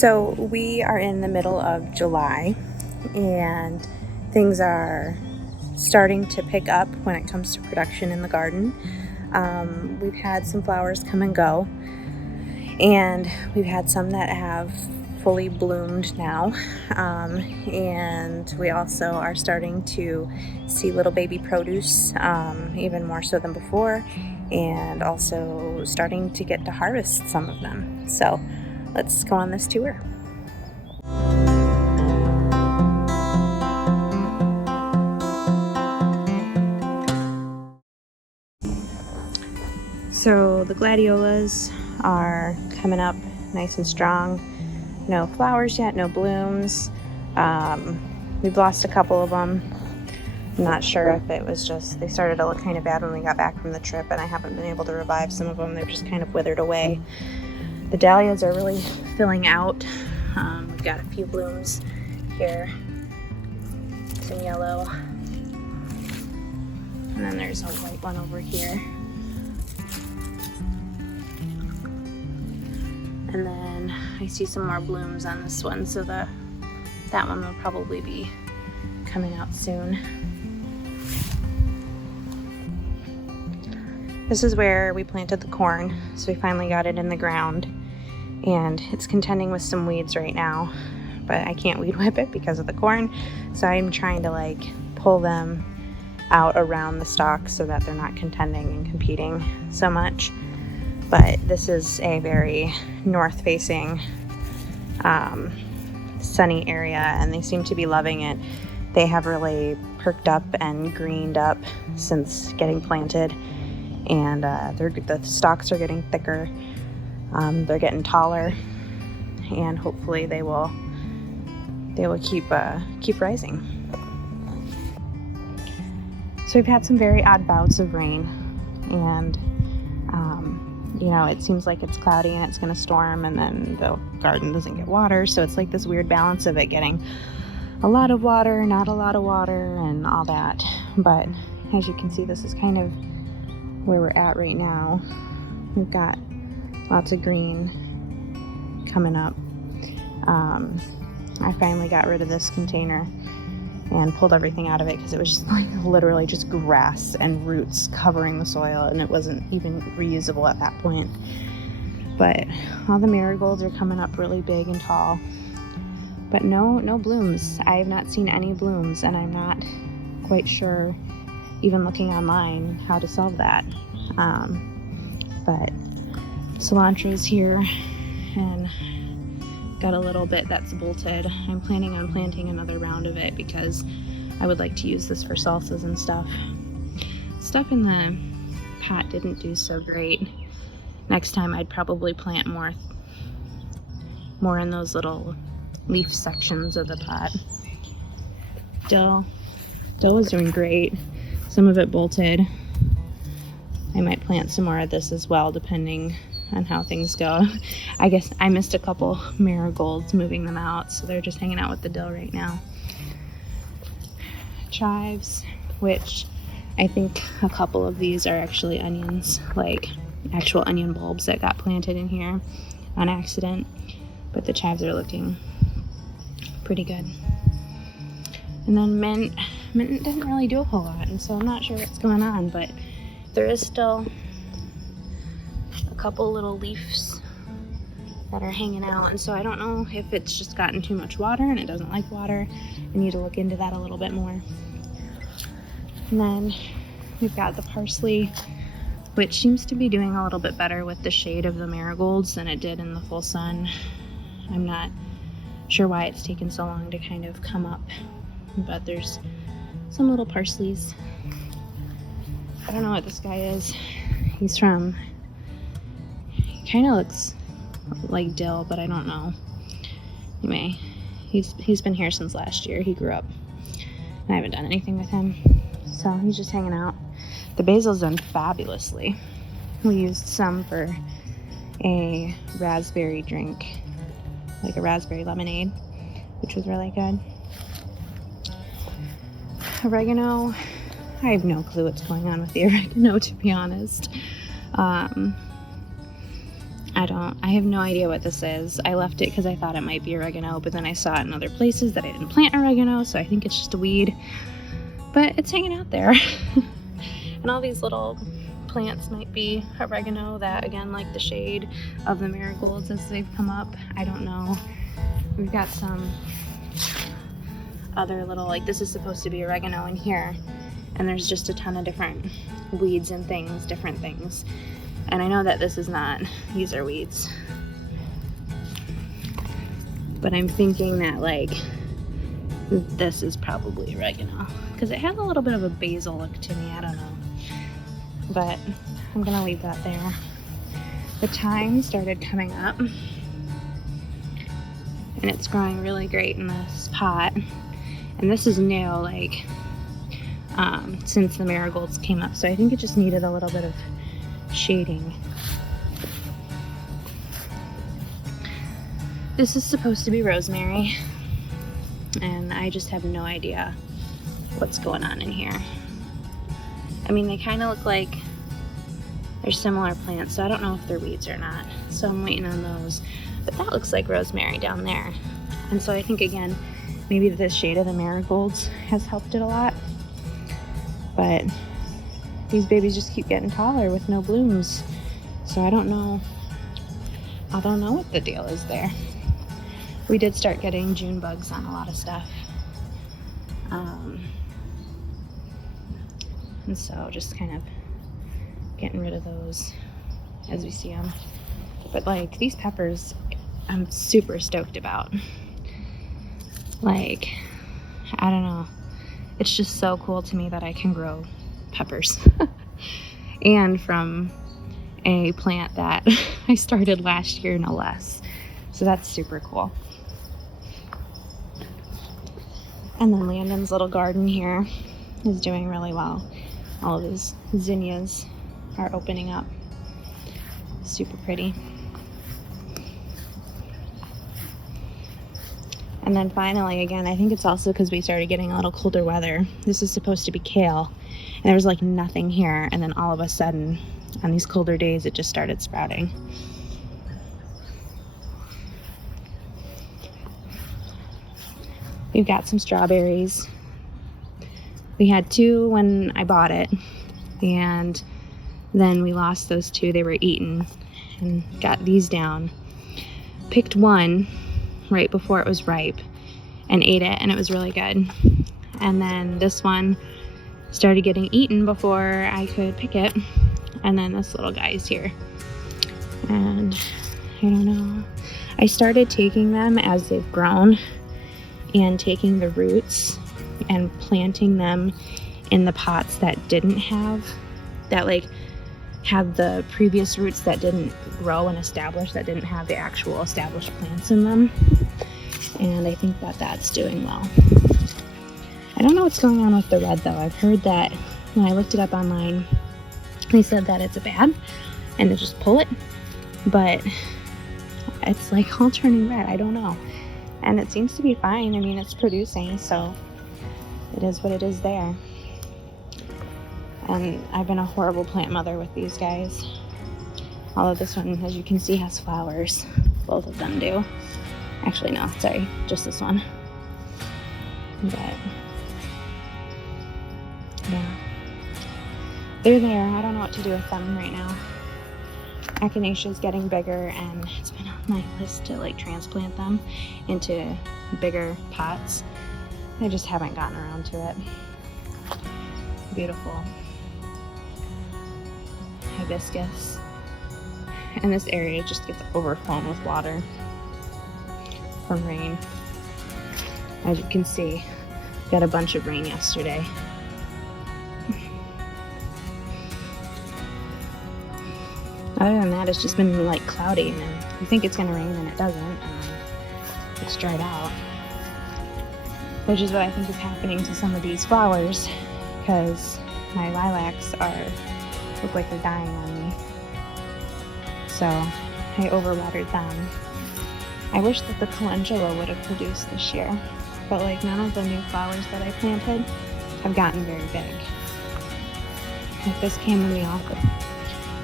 So we are in the middle of July and things are starting to pick up when it comes to production in the garden. We've had some flowers come and go, and we've had some that have fully bloomed now, and we also are starting to see little baby produce, even more so than before, and also starting to get to harvest some of them. So let's go on this tour. So the gladiolas are coming up nice and strong. No flowers yet, no blooms. We've lost a couple of them. I'm not sure if it was just they started to look kind of bad when we got back from the trip, and I haven't been able to revive some of them. They're just kind of withered away. The dahlias are really filling out. We've got a few blooms here. Some yellow. And then there's a white one over here. And then I see some more blooms on this one, so that one will probably be coming out soon. This is where we planted the corn, so we finally got it in the ground, and it's contending with some weeds right now, but I can't weed whip it because of the corn, so I'm trying to pull them out around the stalks so that they're not contending and competing so much. But this is a very north-facing, sunny area, and they seem to be loving it. They have really perked up and greened up since getting planted, and the stalks are getting thicker. They're getting taller, and hopefully they will keep rising. So we've had some very odd bouts of rain, and it seems like it's cloudy and it's going to storm, and then the garden doesn't get water. So it's like this weird balance of it getting a lot of water, not a lot of water, and all that. But as you can see, this is kind of where we're at right now. We've got lots of green coming up. I finally got rid of this container and pulled everything out of it because it was just literally just grass and roots covering the soil, and it wasn't even reusable at that point. But all the marigolds are coming up really big and tall, but no blooms. I have not seen any blooms, and I'm not quite sure, even looking online, how to solve that. But cilantro is here, and got a little bit that's bolted. I'm planning on planting another round of it because I would like to use this for salsas and stuff. Stuff in the pot didn't do so great. Next time I'd probably plant more in those little leaf sections of the pot. Dill is doing great. Some of it bolted. I might plant some more of this as well, depending on how things go. I guess I missed a couple marigolds moving them out, so they're just hanging out with the dill right now. Chives, which I think a couple of these are actually onions, like actual onion bulbs that got planted in here on accident, but the chives are looking pretty good. And then mint didn't really do a whole lot, and so I'm not sure what's going on, but there is still a couple little leaves that are hanging out, and so I don't know if it's just gotten too much water and it doesn't like water. I need to look into that a little bit more. And then we've got the parsley, which seems to be doing a little bit better with the shade of the marigolds than it did in the full sun. I'm not sure why it's taken so long to kind of come up, but there's some little parsleys. I don't know what this guy is. He's from, he kind of looks like dill, but I don't know. Anyway, he's been here since last year. He grew up, and I haven't done anything with him, so he's just hanging out. The basil's done fabulously. We used some for a raspberry drink, like a raspberry lemonade, which was really good. Oregano, I have no clue what's going on with the oregano, to be honest. I have no idea what this is. I left it because I thought it might be oregano, but then I saw it in other places that I didn't plant oregano, so I think it's just a weed. But it's hanging out there. And all these little plants might be oregano that, again, like the shade of the marigolds as they've come up. I don't know. We've got some other little, like this is supposed to be oregano in here, and there's just a ton of different weeds and things, different things. And I know that this is not, these are weeds. But I'm thinking that like this is probably oregano because it has a little bit of a basil look to me. I don't know. But I'm gonna leave that there. The thyme started coming up and it's growing really great in this pot. And this is new, like since the marigolds came up. So I think it just needed a little bit of shading. This is supposed to be rosemary, and I just have no idea what's going on in here. I mean, they kind of look like they're similar plants, so I don't know if they're weeds or not. So I'm waiting on those. But that looks like rosemary down there. And so I think, again, maybe the shade of the marigolds has helped it a lot. But these babies just keep getting taller with no blooms. So I don't know what the deal is there. We did start getting June bugs on a lot of stuff. And so just kind of getting rid of those as we see them. But like these peppers, I'm super stoked about. Like, I don't know. It's just so cool to me that I can grow peppers. And from a plant that I started last year, no less. So that's super cool. And then Landon's little garden here is doing really well. All of his zinnias are opening up. Super pretty. And then finally, again, I think it's also because we started getting a little colder weather. This is supposed to be kale. And there was like nothing here. And then all of a sudden, on these colder days, it just started sprouting. We've got some strawberries. We had 2 when I bought it, and then we lost those 2. They were eaten, and got these down. Picked one right before it was ripe and ate it, and it was really good. And then this one started getting eaten before I could pick it, and then this little guy's here. And I don't know. I started taking them as they've grown and taking the roots and planting them in the pots that didn't have, that like had the previous roots that didn't grow and establish, that didn't have the actual established plants in them. And I think that that's doing well. I don't know what's going on with the red though. I've heard that when I looked it up online, they said that it's a bad and to just pull it, but it's like all turning red. I don't know. And it seems to be fine. I mean, it's producing, so it is what it is there. And I've been a horrible plant mother with these guys. Although this one, as you can see, has flowers. Both of them do. Actually, no, sorry, just this one. But yeah, they're there. I don't know what to do with them right now. Echinacea's getting bigger, and it's been on my list to like transplant them into bigger pots. I just haven't gotten around to it. Beautiful hibiscus. And this area just gets overflown with water from rain. As you can see, got a bunch of rain yesterday. Other than that, it's just been like cloudy, and then you think it's gonna rain and it doesn't, and it's dried out. Which is what I think is happening to some of these flowers, because my lilacs look like they're dying on me. So I overwatered them. I wish that the calendula would have produced this year, but like none of the new flowers that I planted have gotten very big. Like this chamomile,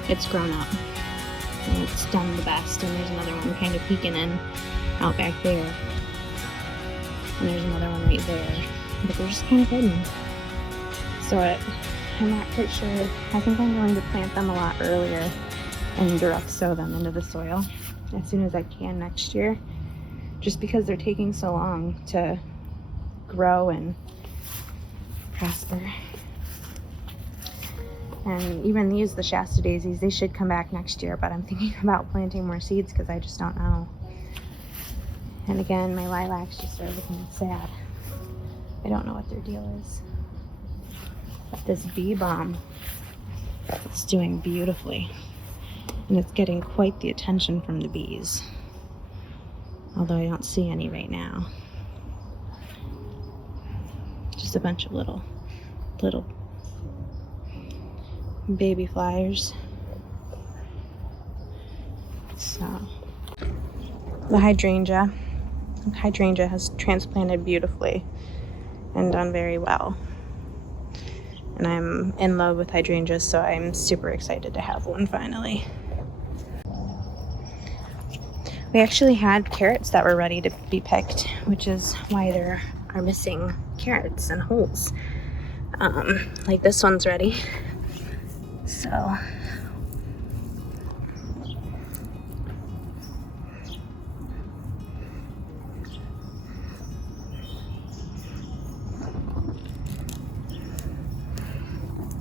it's grown up. and it's done the best. And there's another one kind of peeking in out back there. And there's another one right there. But they're just kind of hidden. So I'm not quite sure. I think I'm going to plant them a lot earlier and direct sow them into the soil as soon as I can next year. Just because they're taking so long to grow and prosper. And even these, the Shasta daisies, they should come back next year, but I'm thinking about planting more seeds because I just don't know. And again, my lilacs just are looking sad. I don't know what their deal is. But this bee balm is doing beautifully. And it's getting quite the attention from the bees. Although I don't see any right now. Just a bunch of little baby flyers. So the hydrangea has transplanted beautifully and done very well. And I'm in love with hydrangeas, so I'm super excited to have one finally. We actually had carrots that were ready to be picked, which is why there are missing carrots and holes. Like this one's ready. So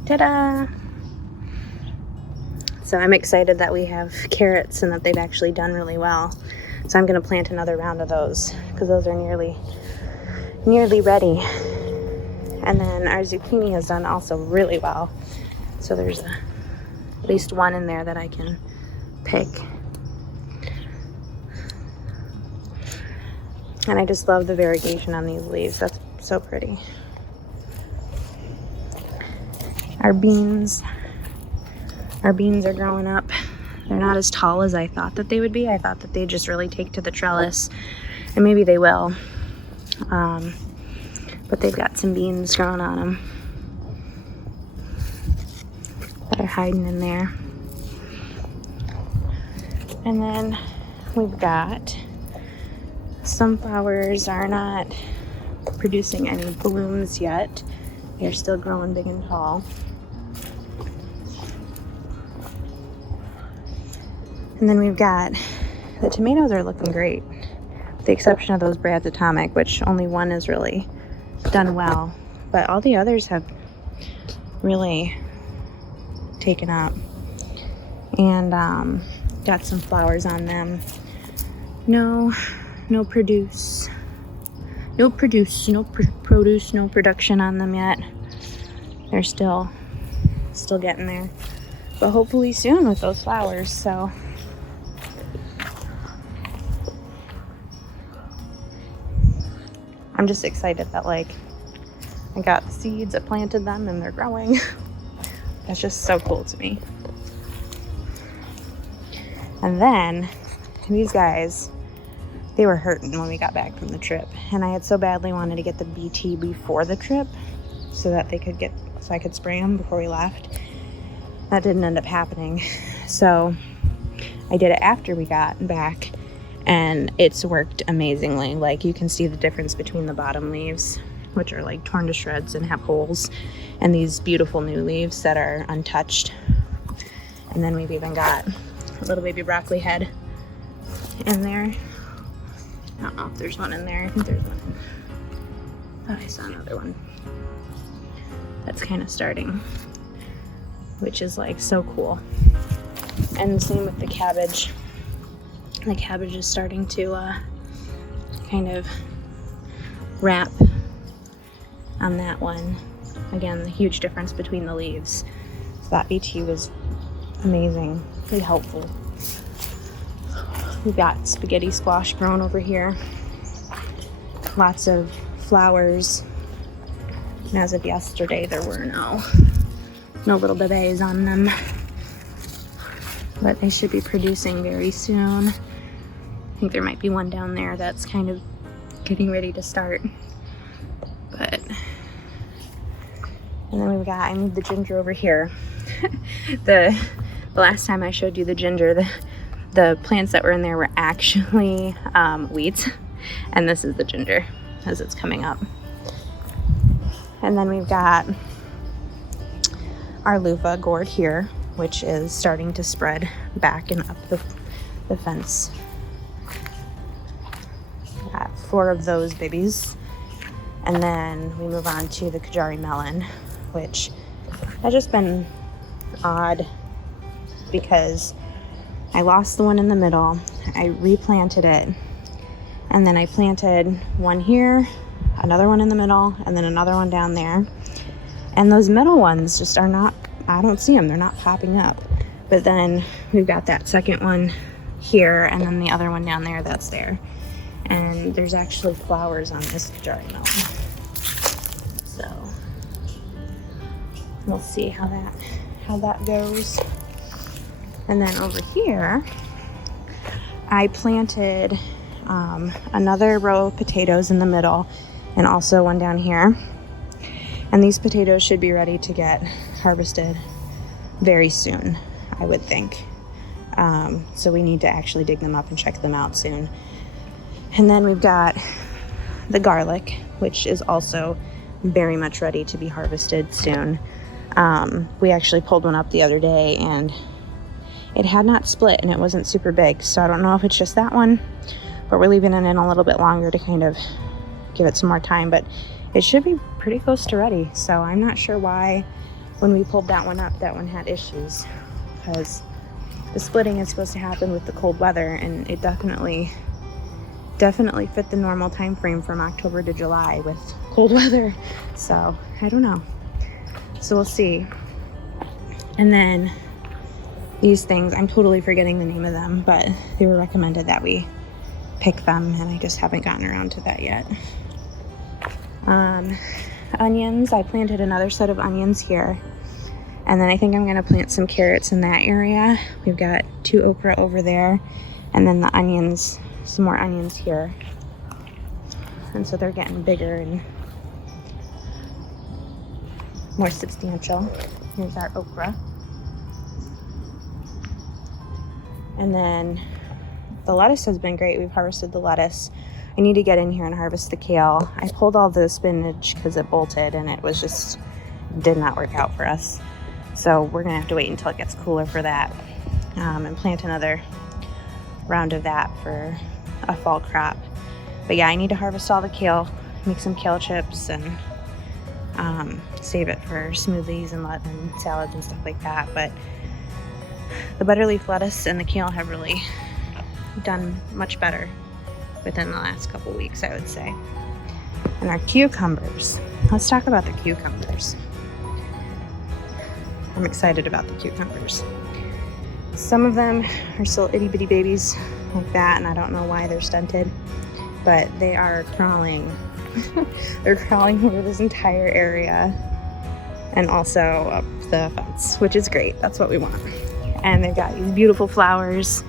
ta-da! So I'm excited that we have carrots and that they've actually done really well. So I'm going to plant another round of those because those are nearly ready. And then our zucchini has done also really well. So there's at least one in there that I can pick. And I just love the variegation on these leaves. That's so pretty. Our beans are growing up. They're not as tall as I thought that they would be. I thought that they'd just really take to the trellis, and maybe they will. But they've got some beans growing on them that are hiding in there. And then we've got sunflowers are not producing any blooms yet. They're still growing big and tall. And then we've got the tomatoes are looking great, with the exception of those Brad's Atomic, which only one is really done well. But all the others have really taken up and got some flowers on them. No production on them yet. They're still getting there, but hopefully soon with those flowers. So I'm just excited that like I got the seeds, I planted them, and they're growing. That's just so cool to me. And then these guys, they were hurting when we got back from the trip, and I had so badly wanted to get the BT before the trip so that I could spray them before we left. That didn't end up happening, so I did it after we got back, and it's worked amazingly. Like, you can see the difference between the bottom leaves, which are like torn to shreds and have holes, and these beautiful new leaves that are untouched. And then we've even got a little baby broccoli head in there. I don't know if there's one in there. I think there's one in. Oh, I saw another one. That's kind of starting, which is like so cool. And the same with the cabbage. The cabbage is starting to kind of wrap on that one. Again, the huge difference between the leaves. So that BT was amazing, really helpful. We've got spaghetti squash growing over here. Lots of flowers. And as of yesterday, there were no little bebés on them. But they should be producing very soon. I think there might be one down there that's kind of getting ready to start. But, and then we've got, I moved the ginger over here. The last time I showed you the ginger, the plants that were in there were actually weeds, and this is the ginger as it's coming up. And then we've got our loofah gourd here, which is starting to spread back and up the fence. Got 4 of those babies. And then we move on to the Kajari melon, which has just been odd because I lost the one in the middle. I replanted it, and then I planted one here, another one in the middle, and then another one down there. And those middle ones just are not, I don't see them, they're not popping up. But then we've got that second one here, and then the other one down there that's there. And there's actually flowers on this Kajari melon. So we'll see how that goes. And then over here, I planted another row of potatoes in the middle and also one down here. And these potatoes should be ready to get harvested very soon, I would think. So we need to actually dig them up and check them out soon. And then we've got the garlic, which is also very much ready to be harvested soon. We actually pulled one up the other day and it had not split and it wasn't super big. So I don't know if it's just that one, but we're leaving it in a little bit longer to kind of give it some more time, but it should be pretty close to ready. So I'm not sure why when we pulled that one up, that one had issues, because the splitting is supposed to happen with the cold weather, and it definitely fit the normal time frame from October to July with cold weather. So I don't know. So we'll see. And then these things, I'm totally forgetting the name of them, but they were recommended that we pick them, and I just haven't gotten around to that yet. Onions, I planted another set of onions here, and then I think I'm going to plant some carrots in that area. We've got 2 okra over there, and then the onions, some more onions here. And so they're getting bigger and more substantial. Here's our okra. And then the lettuce has been great. We've harvested the lettuce. I need to get in here and harvest the kale. I pulled all the spinach because it bolted and it was just, did not work out for us. So we're gonna have to wait until it gets cooler for that, and plant another round of that for a fall crop. But yeah, I need to harvest all the kale, make some kale chips, and save it for smoothies and salads and stuff like that. But the butterleaf lettuce and the kale have really done much better within the last couple weeks, I would say. And our cucumbers. Let's talk about the cucumbers. I'm excited about the cucumbers. Some of them are still itty bitty babies like that, and I don't know why they're stunted, but they are crawling. They're crawling over this entire area and also up the fence, which is great. That's what we want. And they've got these beautiful flowers.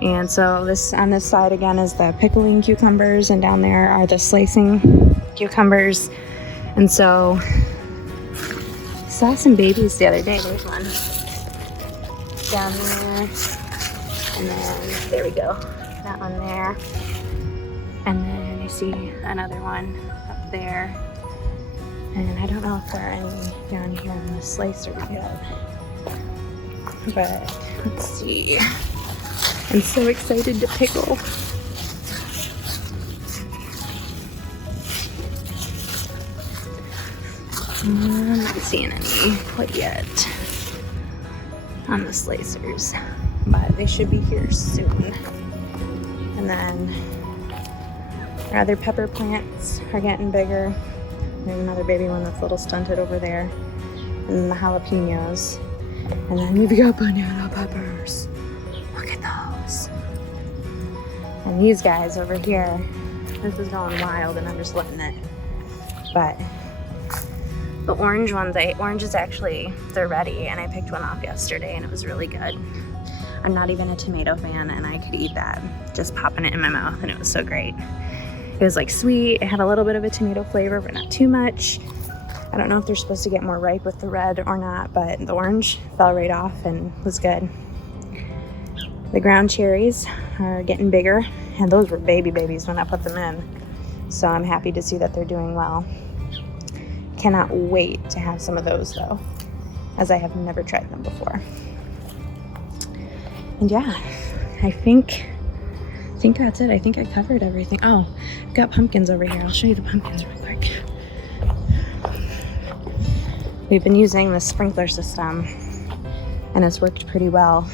And so this on this side again is the pickling cucumbers, and down there are the slicing cucumbers. And so saw some babies the other day. There's one down there, and then there we go, that one there, and then I see another one up there, and I don't know if there are any down here in the slicer yet, but let's see. I'm so excited to pickle. I'm not seeing any quite yet on the slicers, but they should be here soon. And then our other pepper plants are getting bigger. There's another baby one that's a little stunted over there. And then the jalapenos. And then we've got banana peppers. Look at those. And these guys over here, this is going wild and I'm just letting it. But the orange ones, oranges actually, they're ready, and I picked one off yesterday and it was really good. I'm not even a tomato fan, and I could eat that just popping it in my mouth, and it was so great. It was like sweet, it had a little bit of a tomato flavor, but not too much. I don't know if they're supposed to get more ripe with the red or not, but the orange fell right off and was good. The ground cherries are getting bigger, and those were babies when I put them in. So I'm happy to see that they're doing well. Cannot wait to have some of those though, as I have never tried them before. And yeah, I think that's it. I think I covered everything. Oh, I've got pumpkins over here. I'll show you the pumpkins real quick. We've been using the sprinkler system, and it's worked pretty well.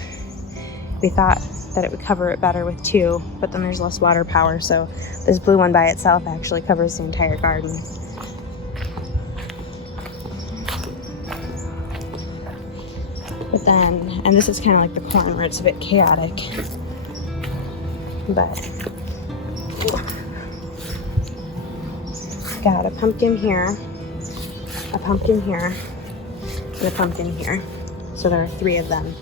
We thought that it would cover it better with 2, but then there's less water power, so this blue one by itself actually covers the entire garden. But then, and this is kind of like the corn where it's a bit chaotic, but got a pumpkin here, a pumpkin here, and a pumpkin here. So there are 3 of them.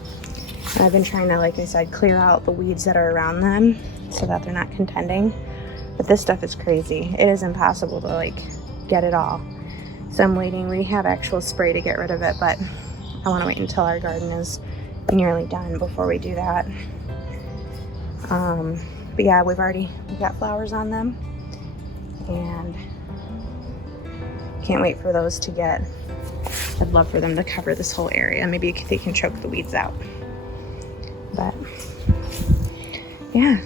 And I've been trying to, like I said, clear out the weeds that are around them so that they're not contending. But this stuff is crazy. It is impossible to like get it all. So I'm waiting. We have actual spray to get rid of it, but I want to wait until our garden is nearly done before we do that. But yeah, we've got flowers on them, and can't wait for those to get. I'd love for them to cover this whole area. Maybe they can choke the weeds out. But yeah,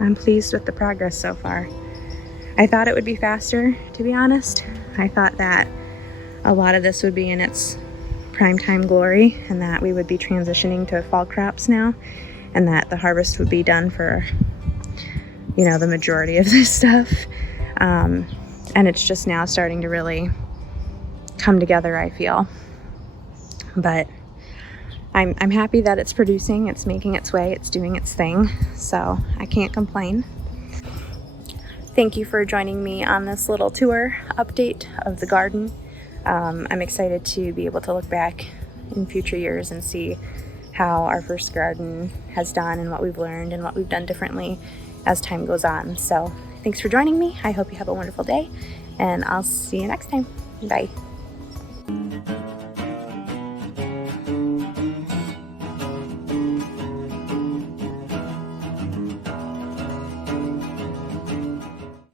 I'm pleased with the progress so far. I thought it would be faster, to be honest. I thought that a lot of this would be in its prime time glory, and that we would be transitioning to fall crops now, and that the harvest would be done for, you know, the majority of this stuff. And it's just now starting to really come together, I feel. But I'm happy that it's producing, it's making its way, it's doing its thing, so I can't complain. Thank you for joining me on this little tour update of the garden. I'm excited to be able to look back in future years and see how our first garden has done and what we've learned and what we've done differently as time goes on. So thanks for joining me. I hope you have a wonderful day, and I'll see you next time. Bye.